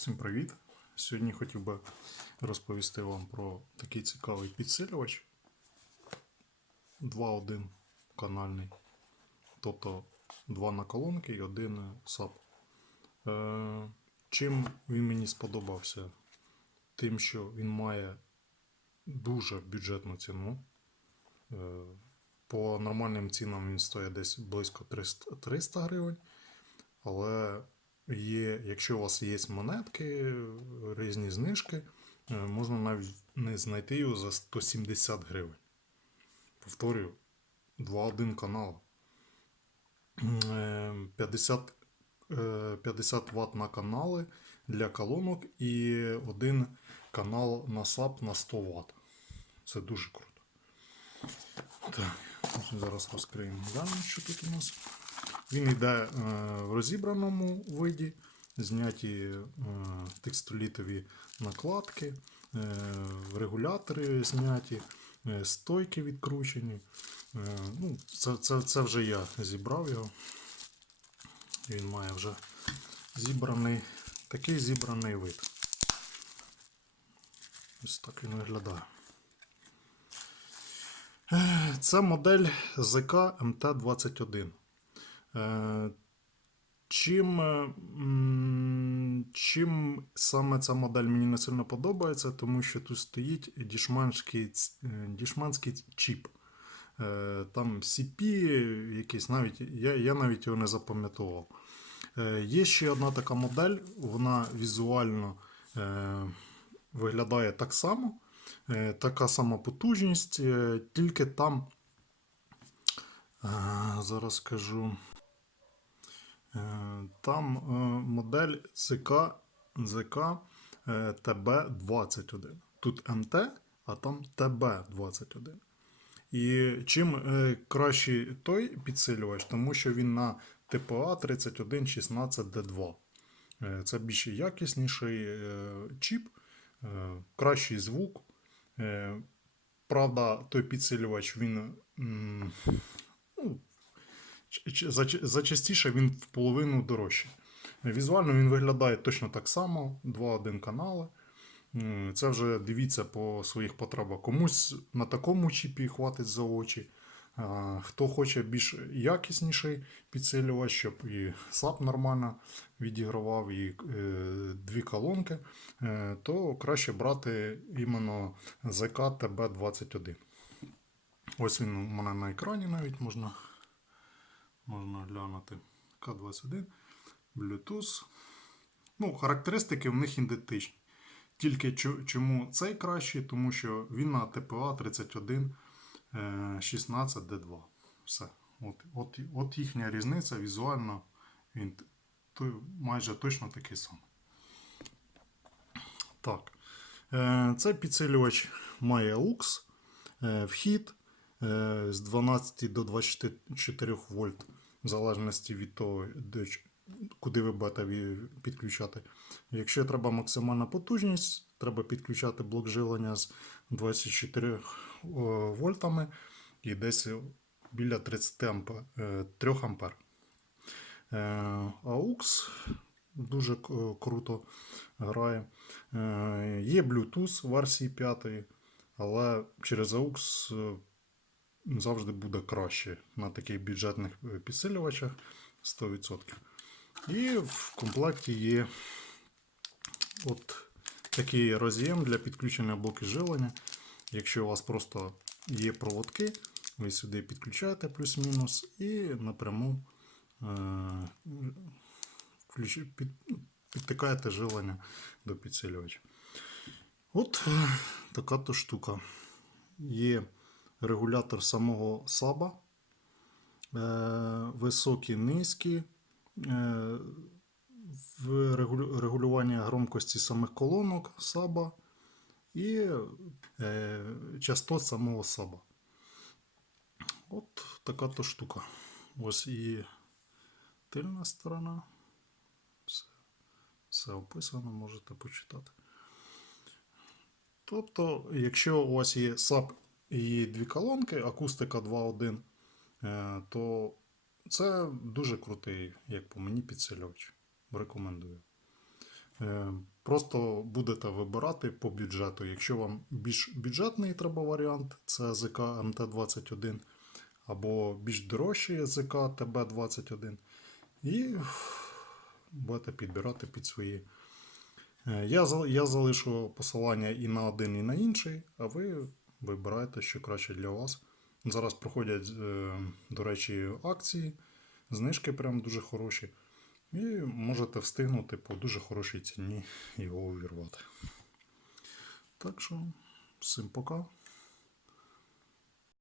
Всім привіт! Сьогодні хотів би розповісти вам про такий цікавий підсилювач 2.1 канальний, тобто два на колонки і один САП. Е, чим він мені сподобався? Тим, що він має дуже бюджетну ціну. Е, по нормальним цінам він стоїть десь близько 300, 300 гривень. Але є, якщо у вас є монетки, різні знижки, е, можна навіть не знайти його за 170 гривень. Повторюю, 2.1 канал. Е, 50, е, 50 Вт на канали для колонок і один канал на SAP на 100 Вт. Це дуже круто. Так, зараз розкриємо. Глянемо, що тут у нас. Він йде е, в розібраному виді, зняті е, текстолітові накладки, е, регулятори зняті, стойки відкручені. Ну, це, це, це вже я зібрав його. Він має вже зібраний, такий зібраний вид. Ось так він виглядає. Це модель ЗК МТ-21. Е, Чим, е, чим саме ця модель мені не сильно подобається, тому що тут стоїть дішманський, е, дішманський чіп. Там CP якийсь, навіть, я, я навіть його не запам'ятував. Е, Є ще одна така модель, вона візуально виглядає так само, така сама потужність, тільки там, зараз скажу. Е, Там е, модель ЗК, ЗК е, ТБ21. Тут МТ, а там ТБ21. І чим е, кращий той підсилювач, тому що він на ТПА 3116D2. Е, Це більш якісніший чіп, кращий звук. Правда, той підсилювач він Зачастіше він в половину дорожчий. Візуально він виглядає точно так само: 2-1 канали. Це вже дивіться по своїх потребах. Комусь на такому чіпі хватить за очі. Хто хоче більш якісніший підсилювач, щоб і SAP нормально відігравав, і е, дві колонки, е, то краще брати іменно ZK TB21. Ось він у мене на екрані навіть можна можна глянути К21, Bluetooth. Ну, характеристики в них ідентичні. Тільки чому цей кращий, тому що він на ТПА 31 е, 16 D2. Все. От, от, от їхня різниця візуально він майже точно такий самий. Так. Е, Цей підсилювач має AUX, е, вхід е, з 12 до 24 вольт, в залежності від того, де, куди ви будете підключати. Якщо треба максимальна потужність, треба підключати блок живлення з 24 вольтами і десь біля 30 ампер, 3 ампер. Е, AUX дуже круто грає. Е, Є Bluetooth версії 5, але через AUX е, завжди буде краще на таких бюджетних е, підсилювачах 100%. І в комплекті є от такий роз'єм для підключення блоків живлення. Якщо у вас просто є проводки, ви сюди підключаєте плюс-мінус і напряму е, підтикаєте живлення до підсилювача. От е, така то штука. Є регулятор самого саба. Е, високі, низькі. Е, регулювання громкості самих колонок саба і е, частот самого саба. От така то штука. Ось і тильна сторона. Все, все описано, можете почитати. Тобто, якщо у вас є SAP і дві колонки, акустика 2.1, е, то це дуже крутий, як по мені, підсилювач. Рекомендую. Е, Просто будете вибирати по бюджету. Якщо вам більш бюджетний треба варіант, це ЗК МТ-21, або більш дорожчий ЗК ТБ-21. І будете підбирати під свої. Е, Я, я залишу посилання і на один, і на інший, а ви вибираєте, що краще для вас. Зараз проходять, е, до речі, акції, знижки прям дуже хороші. І можете встигнути по дуже хорошій ціні його увірвати. Так що, всім пока.